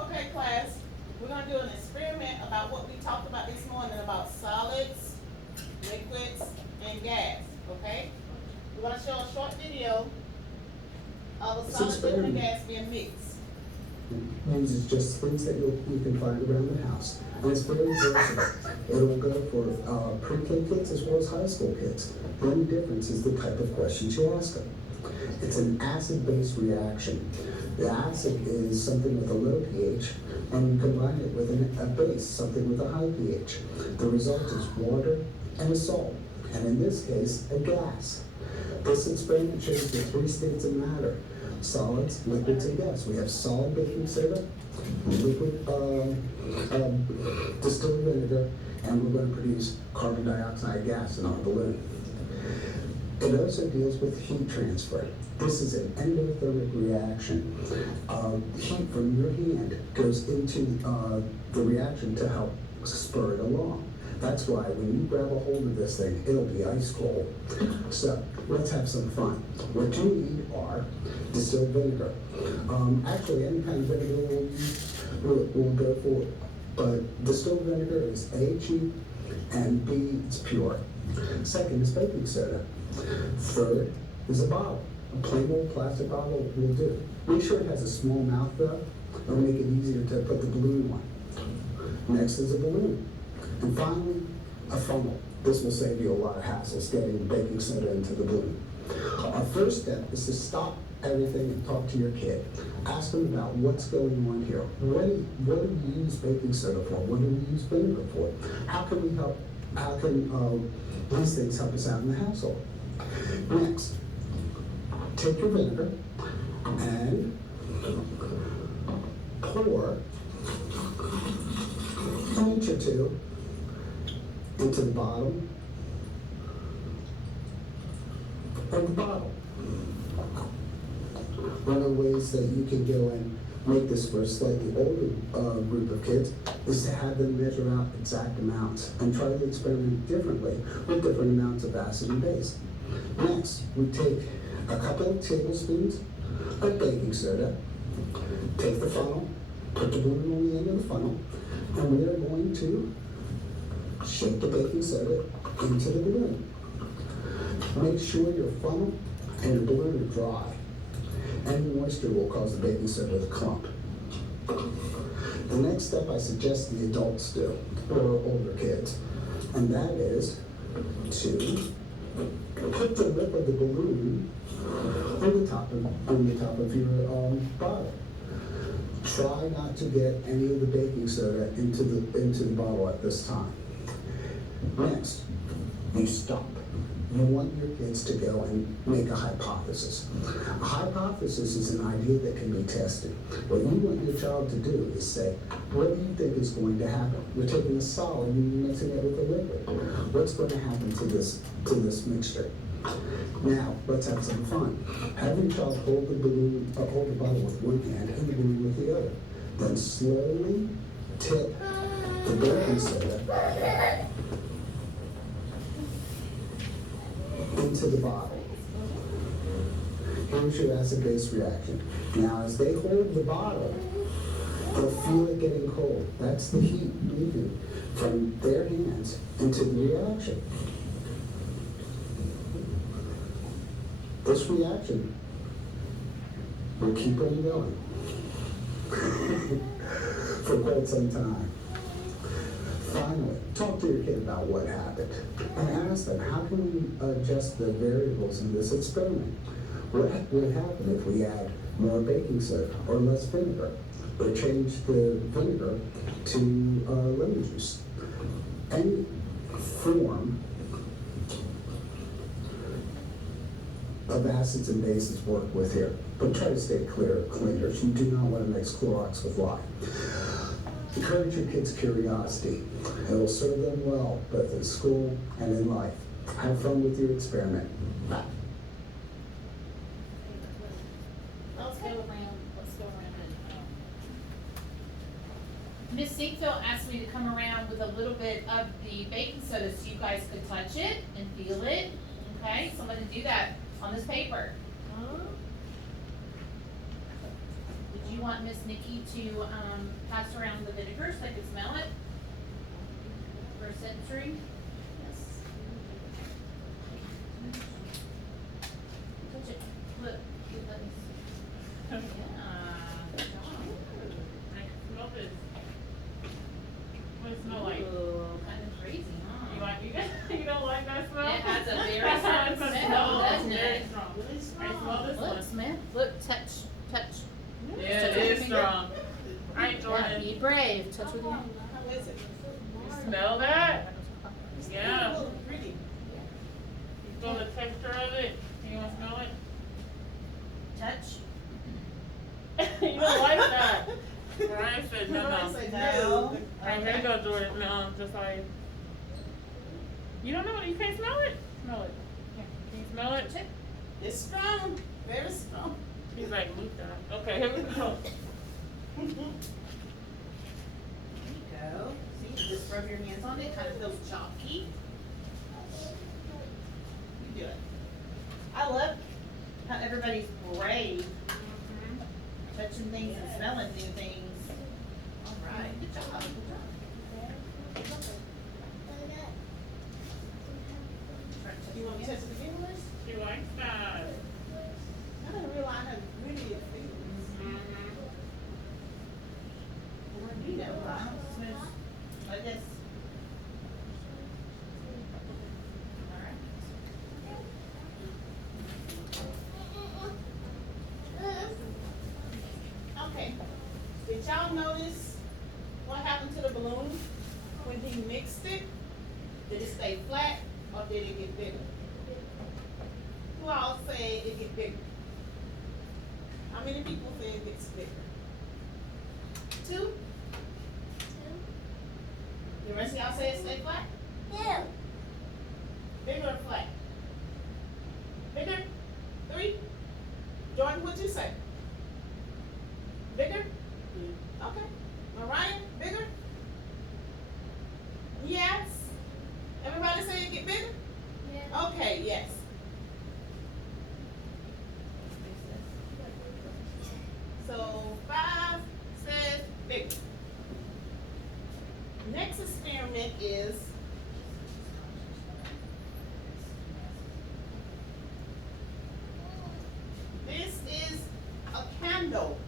Okay, class, we're gonna do an experiment about what we talked about this morning about solids, liquids, and gas, okay? We're gonna show a short video of a This solid, liquid, and experiment gas being mixed. uses just things that you can find around the house. And it's very versatile. It'll go for pre-K kids as well as high school kids. The only difference is the type of questions you ask them. It's an acid-base reaction. The acid is something with a low pH, and you combine it with a base, something with a high pH. The result is water and a salt, and in this case, a gas. This experiment shows the three states of matter: solids, liquids, and gas. We have solid baking soda, liquid distilled vinegar, and we're going to produce carbon dioxide gas in our balloon. It also deals with heat transfer. This is an endothermic reaction. Heat from your hand goes into the reaction to help spur it along. That's why when you grab a hold of this thing, it'll be ice cold. So let's have some fun. What you need are distilled vinegar. Actually, any kind of vinegar we'll go for, but distilled vinegar is A, cheap, and B, it's pure. Second is baking soda. Third is a bottle. A plain old plastic bottle will do. Make sure it has a small mouth though. It'll make it easier to put the balloon on. Next is a balloon. And finally, a funnel. This will save you a lot of hassles getting baking soda into the balloon. Our first step is to stop everything and talk to your kid. Ask them about what's going on here. What do we use baking soda for? What do we use vinegar for? How can we help? How can these things help us out in the household? Next, take your vinegar and pour an inch or two into the bottom of the bottle. One of the ways that you can go and make this for a slightly older group of kids is to have them measure out exact amounts and try to experiment differently with different amounts of acid and base. Next, we take a couple of tablespoons of baking soda, take the funnel, put the balloon on the end of the funnel, and we are going to shake the baking soda into the balloon. Make sure your funnel and your balloon are dry. Any moisture will cause the baking soda to clump. The next step I suggest the adults do, or older kids, and that is to put the lip of the balloon on the top of your bottle. Try not to get any of the baking soda into the bottle at this time. Next, you stop. You want your kids to go and make a hypothesis. A hypothesis is an idea that can be tested. What you want your child to do is say, what do you think is going to happen? You're taking a solid and you're mixing it with a liquid. What's going to happen to this mixture? Now, let's have some fun. Have your child hold the bottle with one hand and the balloon with the other. Then slowly tip the baking soda into the bottle. Here's your acid-base reaction. Now, as they hold the bottle, they'll feel it getting cold. That's the heat moving from their hands into the reaction. This reaction will keep on going for quite some time. Finally, talk to your kid about what happened and ask them, how can we adjust the variables in this experiment? What would happen if we add more baking soda or less vinegar, or change the vinegar to lemon juice? Any form of acids and bases work with here, but try to stay clear of cleaners. You do not want to mix Clorox with lye. Encourage your kids' curiosity. It will serve them well, both in school and in life. Have fun with your experiment. Bye. Let's go around and, Miss Sinkfield asked me to come around with a little bit of the baking soda so you guys could touch it and feel it. Okay, so I'm gonna do that on this paper. Would Do you want Miss Nikki to, pass around the vinegar so they can smell it? For a sensory? Yes. Touch it. Look, let me see. Yeah, good job. Smell this. What does it smell like? Ooh, kind of crazy, huh? You like, you don't like that smell? It has a very That's why strong it's so smell, strong. doesn't Very it? strong. Really I strong. smell this Look, one. smell, look, touch. Yeah, it is strong. Alright, Yeah, Jordan. be brave, touch with your hand. How is it? You smell that? Yeah. Oh, pretty. You feel the texture of it? You wanna smell it? Touch. You don't like that. Ryan said no, Ryan no. said No. Alright, here you go, Jordan. No, just like. You don't know? You can't smell it? Smell it. Can you smell it? Touch it. It's strong, very strong. He's like, move that. Okay, here we go. There you go. See, you just rub your hands on it, kind of feels chalky. You do it. I love how everybody's brave, touching things and smelling new things. All right, good job, good job. You want me to touch it again, Liz? She likes that. I didn't realize how really it feels. You know, right? Smells like this. All right. Okay, did y'all notice what happened to the balloon when he mixed it? Did it stay flat or did it get bigger? Who all say it get bigger? How many people say it gets bigger? 2? The rest of y'all say it stay flat? Yeah. Bigger or flat? Bigger? 3? Jordan, what'd you say? Bigger? Okay. Mariah, bigger? Yes. Everybody say it get bigger? Yeah. Okay, yes. So 5 says bigger. Next experiment is this is a candle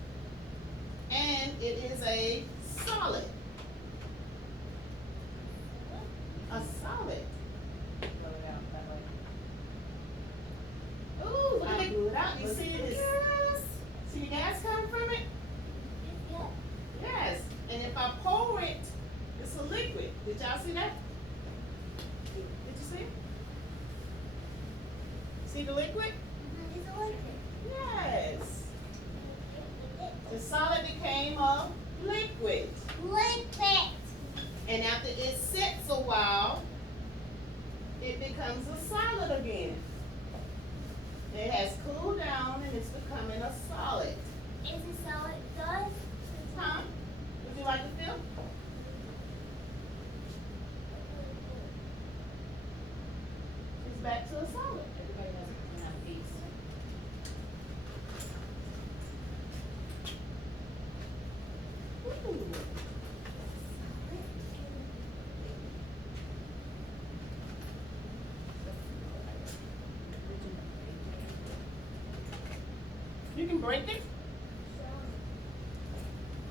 and it is a solid. A solid. Blow it out that way. Ooh, look at I blew it out. You Look see at the this? gas. See the gas coming from it? Yeah. Yes. And if I pour it, it's a liquid. Did y'all see that? Did you see it? See the liquid? It's a liquid. Yes. The solid became a liquid. Liquid. And after it sits a while, it becomes a solid again. It has cooled down and it's becoming a solid. Is it solid good? Huh? Would you like to feel? It's back to a solid. Everybody has a clean out piece. Ooh. You can break it.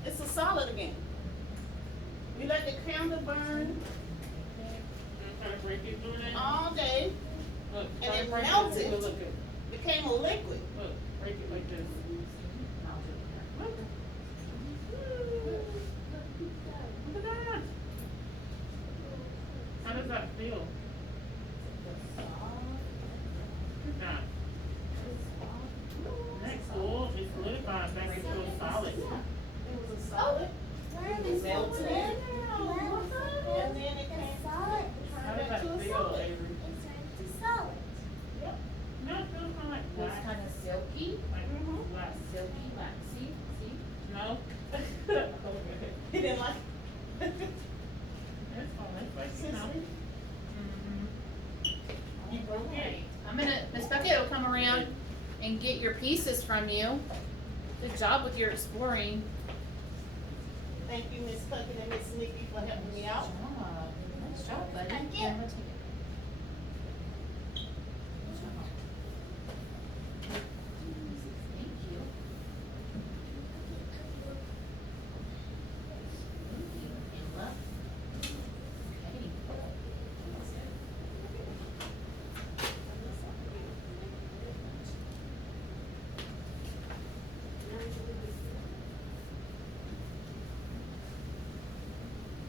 It's a solid again. You let the candle burn Try to break it, Jordan. all day, Look, and try to it break melted. Look, look, became a liquid. look, break it like this. Look. Look at that. How does that feel? Look at that. That's cool. It's solidified back into a solid. It was a solid, Where it is melted, it? and then it came, It's solid. How turned does back that to a feel, solid. Avery? It's turned to solid. Yep. No, it feels kind of like Feels wax. kind of silky, Like Mhm. wax. silky, waxy, see? No? He didn't like it. That's fine. That's like, you know. Sensory. Mm-hmm. You broke it. I'm gonna, Miss Beckett will come around and get your pieces from you. Good job with your exploring. Thank you, Miss Puckett and Miss Nikki, for helping me out. Nice job, buddy. Thank you. Yeah, I'm gonna take it. Good job. Thank you. Thank you, Ayla. Okay.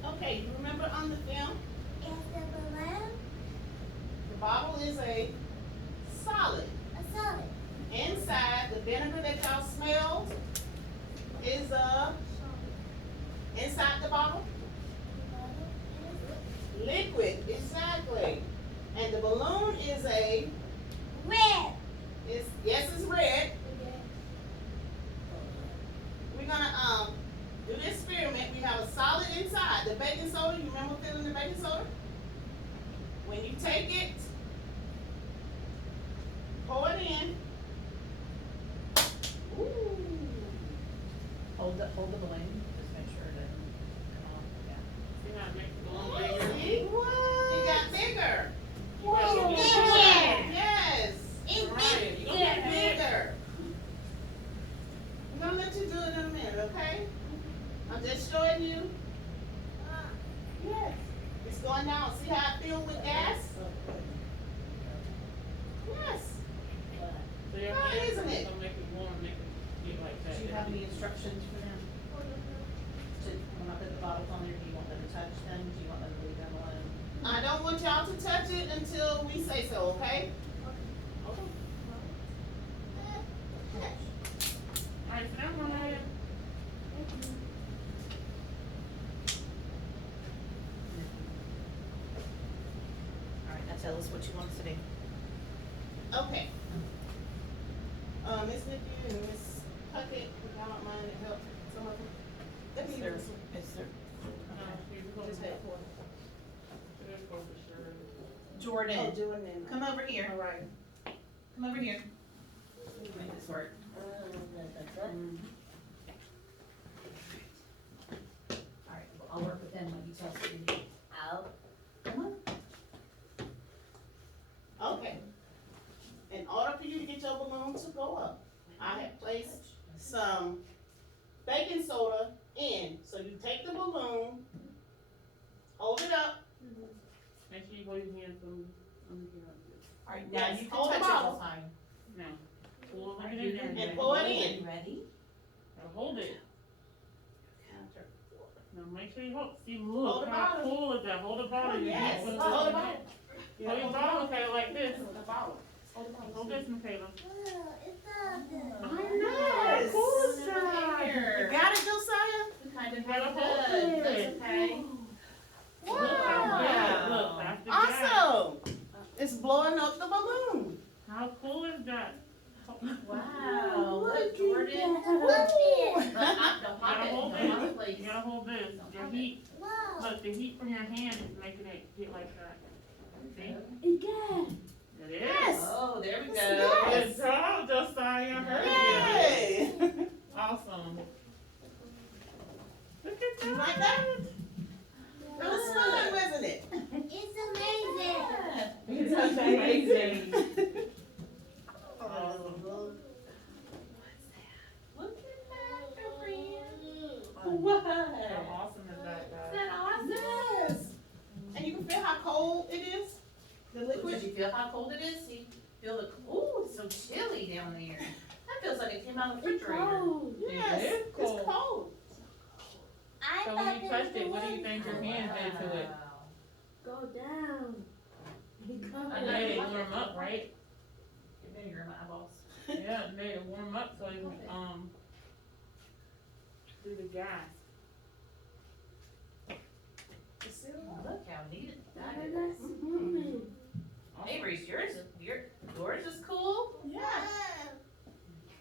Okay, you remember on the film, Is the balloon the bottle is a solid. a solid? Inside, the vinegar that y'all smelled is inside the bottle, liquid, exactly. And the balloon is Red. yes, it's red. We're gonna do the experiment. We have a solid inside. The baking soda, you remember feeling the baking soda? When you take it, pour it in. Ooh. Hold the balloon, just make sure it doesn't come off, yeah. See how it makes the balloon bigger? See? It got bigger. You gotta go It's get bigger. Yes. It's Right. It's gonna bigger. get bigger. I'm gonna let you do it in a minute, okay? I'm just showing you. Yes. It's going down. See how it feels with gas? Yes. So your Right, hands isn't it? gonna make it warm, make it get like that. Do you have any instructions for them? When I put the bottles on there, do you want them to touch them? Do you want them to leave them alone? I don't want y'all to touch it until we say so, okay? Okay. Alright, so now we're gonna Alright, now tell us what you want us to do. Okay. Miss Nikki and Miss Puckett, if y'all don't mind to help some of them. Let me Is there, use this one. is there, Just take one. Jordan, Oh, Jordan and. come over here. All right. Come over here. Make this work. Alright, well, I'll work with them when you tell us what you need. Out. Come on. Okay. In order for you to get your balloon to go up, I have placed some baking soda in. So you take the balloon, hold it up. Make sure you hold your hands on here like this. Alright, now Yes, you can hold the touch it bottle. this time. Now, pull it Alright, in there. And pour it in. You ready? Now hold it. Now make sure you hold, see, Hold look, the how bottle. cool is that? Hold the bottle. Oh, You yes. put it Hold the in bottle. there. Hold your bottle, okay, like this. The bottle. Hold this, Michaela. Oh, it's not good. I know. How cool is that? Here. You got it, Josiah? We kind of You gotta had hold good, it. that's okay. Look how good. Look, that's the gas. Awesome. It's blowing up the balloon. How cool is that? Wow, look, Jordan. Look here. Look, don't You hop gotta it, hold don't hop this. it, please. You gotta hold this. Your heat, Wow. look, the heat from your hand is making it get like that. See? Again. It is. Yes. Oh, there we go. Yes. Good job, Josiah. Hurry. Yay. Awesome. Look at that. You like that? It was fun, wasn't it? It's amazing. It's amazing. Awesome. Look at that, girlfriend. How What? awesome is that, Is guys? that awesome? Yes. And you can feel how cold it is? The Did liquid? you feel how cold it is? See, feel the, ooh, it's so chilly down there. That feels like it came out of the refrigerator. Yes. It is It's cold. cold. I So thought when you it touched was it, what do you one. think your hands did to it? Wow. Go down. I It made it warm up, right? Get vinegar in my eyeballs. Yeah, it made it warm up so you can, do the gas. Look how neat that is. Mhm. Hey, Reese, yours is cool. Yeah.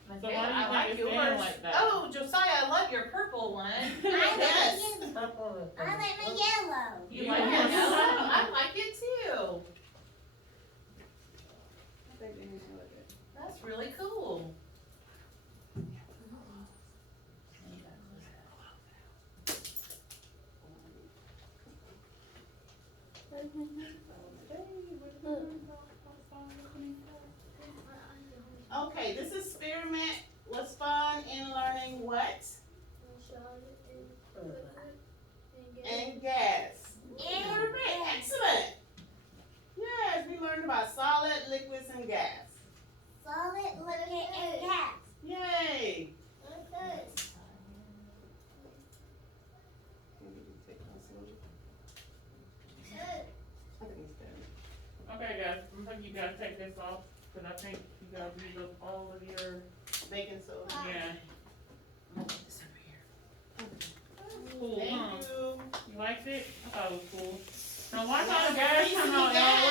So why do I you like think it's yours. stand like that? Oh, Josiah, I love your purple one. Yes. I like my yellow. You Yeah. like that yellow? I like it too. That's really cool. Okay, this experiment was fun in learning what? And gas. Perfect, excellent. Yes, we learned about solid, liquids, and gas. Solid, liquid, and gas. Yay. Okay. Okay, guys, I'm thinking you guys take this off, cause I think you guys used up all of your, Baking soda. yeah. Cool, Thank huh? you. You liked it? I thought it was cool. Now watch Yeah, all the guys please come see out, gas. y'all.